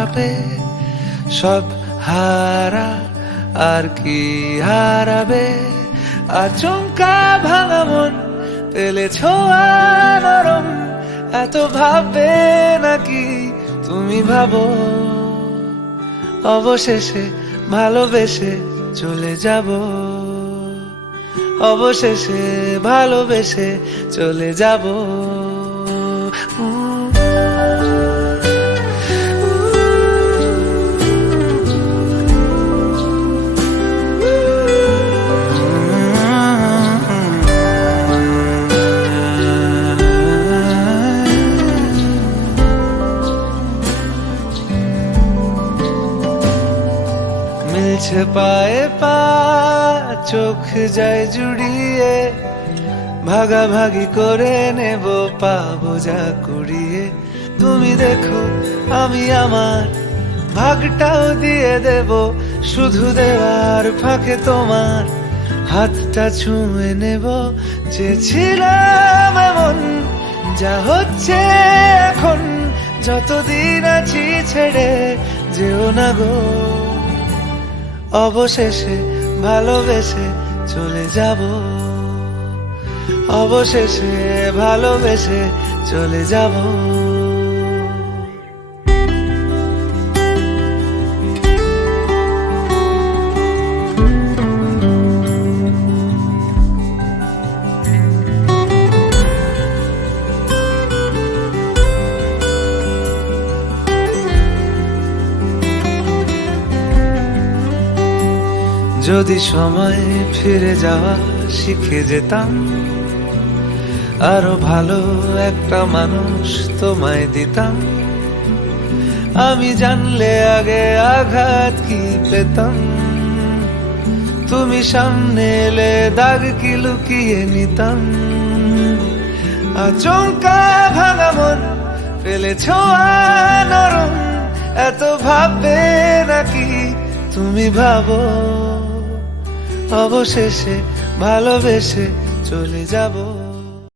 হারাবে, সব হারা আর কি হারাবে। আচমকা ভাঙা মন পেলে ছোঁয়া নরম, এত ভাববে নাকি তুমি ভাবো। অবশেষে ভালোবেসে চলে যাব, অবশেষে ভালোবেসে চলে যাব। মিলছে পায়ে পা, চোখ যায় জুড়িয়ে, ভাগাভাগি করে নেব পাবো যা কুড়িয়ে। তুমি দেখো আমি আমার ভাগটাও দিয়ে দেব, শুধু দেওয়ার ফাঁকে তোমার হাতটা ছুঁয়ে নেব। চেয়েছিলাম এমন, যা হচ্ছে এখন, যতদিন আছি ছেড়ে যেও না গো। অবশেষে ভালোবেসে চলে যাব, অবশেষে ভালোবেসে চলে যাব। যদি সময় ফিরে যাওয়া শিখে যেতাম, আরো ভালো একটা মানুষ তোমায় দিতাম। আমি জানলে আগে আঘাত কি পেতাম, তুমি সামনে এলে দাগ কি লুকিয়ে নিতাম। আচমকা ভাঙা মন পেলে ছোঁয়া নরম, এত ভাববে নাকি তুমি ভাবো। অবশেষে ভালোবেসে চলে যাব।